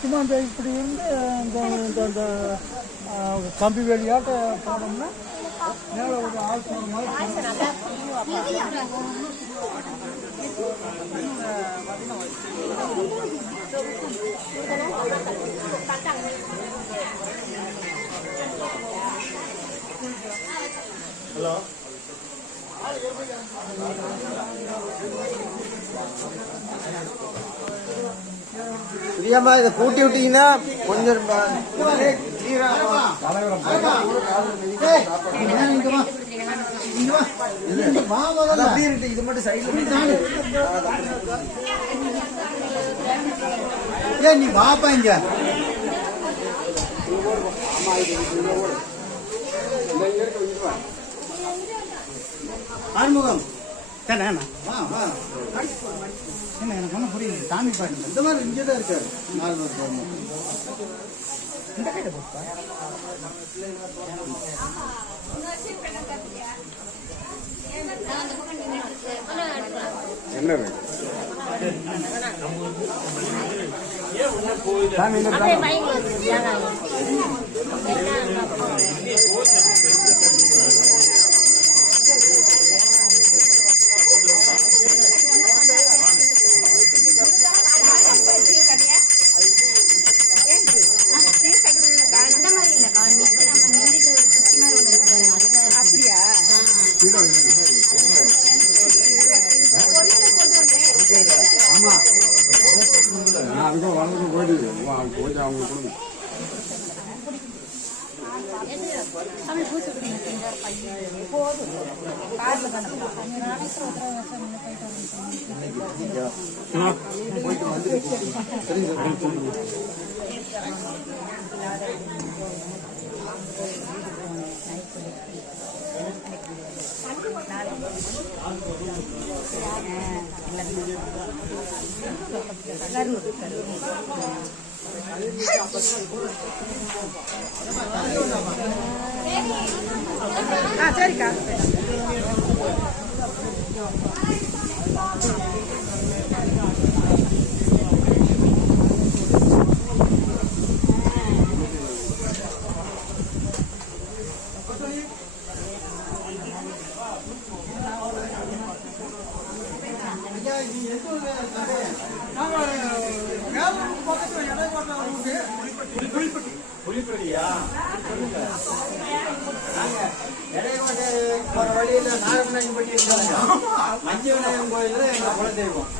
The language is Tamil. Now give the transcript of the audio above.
சும்மா அந்த இப்படி இருந்து இந்த கம்பி வேலியாட்ட போனோம்னா மேலே ஒரு ஆள் போன மாதிரி ஹலோ பிரியமா இதை கூட்டி விட்டீங்கன்னா கொஞ்சம் இது மட்டும் சைட்ல ஏன் நீ வாப்பா இங்க ஆறுமுகம் என்ன எனக்கு ஒன்றும் புரியுது சாமி பாருங்க இந்த மாதிரி இங்கே தான் இருக்காரு 4 பேர் இந்த கையில போட்டா என்ன சாமி சரிக்கா புலிப்படியா போற வழியில நாகவிநாயகம் பட்டி இருக்காங்க மஞ்ச விநாயகம் கோயில எங்க குலதெய்வம்